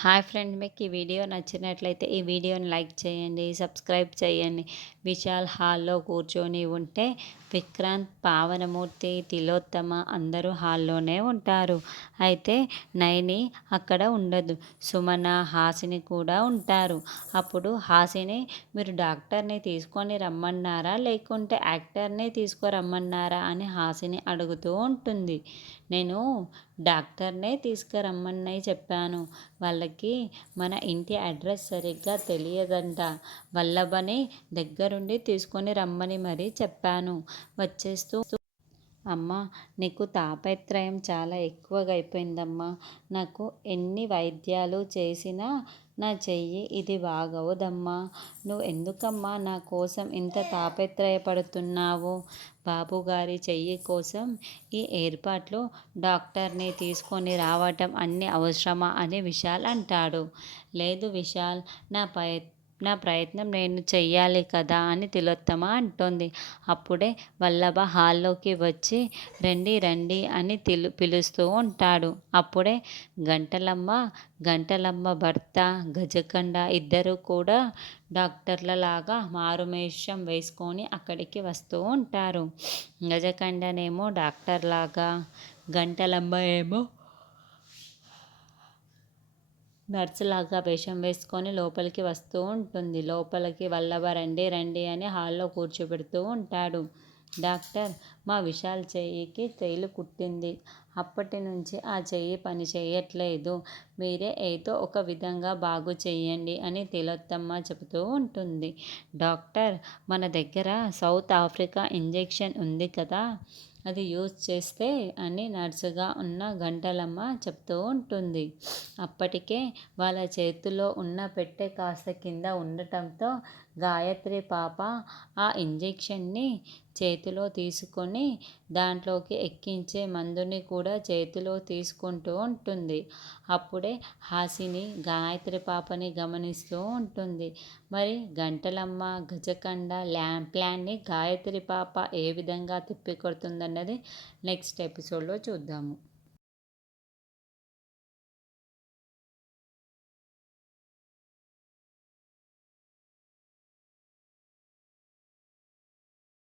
Hi friend, మీకు ఈ video నచ్చినట్లయితే ఈ వీడియోని లైక్ చేయండి, సబ్స్క్రైబ్ చేయండి. విశాల్ హాల్లో కూర్చొని ఉంటే విక్రాంత్, పావనమూర్తి, తిలోత్తమ అందరూ హాల్లోనే ఉంటారు. అయితే నైని అక్కడ ఉండదు. సుమన, హాసిని కూడా ఉంటారు. అప్పుడు హాసిని, మీరు డాక్టర్ని తీసుకొని రమ్మన్నారా లేకుంటే యాక్టర్ని తీసుకురమ్మన్నారా అని హాసిని అడుగుతూ ఉంటుంది. నేను డాక్టర్నే తీసుకురమ్మని చెప్పాను. వాళ్ళకి మన ఇంటి అడ్రస్ సరిగ్గా తెలియదంట. వల్లభని దగ్గరుండి తీసుకొని రమ్మని మరీ చెప్పాను. వచ్చేస్తూ, అమ్మా, నీకు తాపత్రయం చాలా ఎక్కువగా అయిపోయిందమ్మా. నాకు ఎన్ని వైద్యాలు చేసినా నా చెయ్యి ఇది బాగోదమ్మా. నువ్వు ఎందుకమ్మా నా కోసం ఇంత తాపత్రయపడుతున్నావు? బాబుగారి చెయ్యి కోసం ఈ ఏర్పాట్లు, డాక్టర్ని తీసుకొని రావటం అన్నీ అవసరమా అని విశాల్ అంటాడు. లేదు విశాల్, నా ప్రయత్నం నేను చెయ్యాలి కదా అని తిలోత్తమ అంటోంది. అప్పుడే వల్లభ హాల్లోకి వచ్చి రండి రండి అని పిలుస్తూ ఉంటాడు. అప్పుడే గంటలమ్మ భర్త గజకండ ఇద్దరు కూడా డాక్టర్లలాగా మారువేషం వేసుకొని అక్కడికి వస్తూ ఉంటారు. గజకండనేమో డాక్టర్లాగా, గంటలమ్మ ఏమో నర్సులాగా వేషం వేసుకొని లోపలికి వస్తూ ఉంటుంది. లోపలికి వల్లభ రండి రండి అని హాల్లో కూర్చోబెడుతూ ఉంటాడు. డాక్టర్, మా విశాల్ చెయ్యికి తేలు కుట్టింది. అప్పటి నుంచి ఆ చెయ్యి పని చేయట్లేదు. మీరే ఏదో ఒక విధంగా బాగు చెయ్యండి అని తిలోత్తమ చెబుతూ ఉంటుంది. డాక్టర్, మన దగ్గర సౌత్ ఆఫ్రికా ఇంజెక్షన్ ఉంది కదా, అది యూజ్ చేస్తే అని నర్సుగా ఉన్న గంటలమ్మ చెప్తూ ఉంటుంది. అప్పటికే వాళ్ళ చేతిలో ఉన్న పెట్టె కాస్త కింద ఉండటంతో గాయత్రి పాప ఆ ఇంజెక్షన్ని చేతిలో తీసుకొని దాంట్లోకి ఎక్కించే మందుని కూడా చేతిలో తీసుకుంటూ ఉంటుంది. అప్పుడే హాసిని గాయత్రి పాపని గమనిస్తూ ఉంటుంది. మరి గంటలమ్మ, గజకండ ప్లాన్ని గాయత్రి పాప ఏ విధంగా తిప్పికొడుతుందన్నది నెక్స్ట్ ఎపిసోడ్లో చూద్దాము.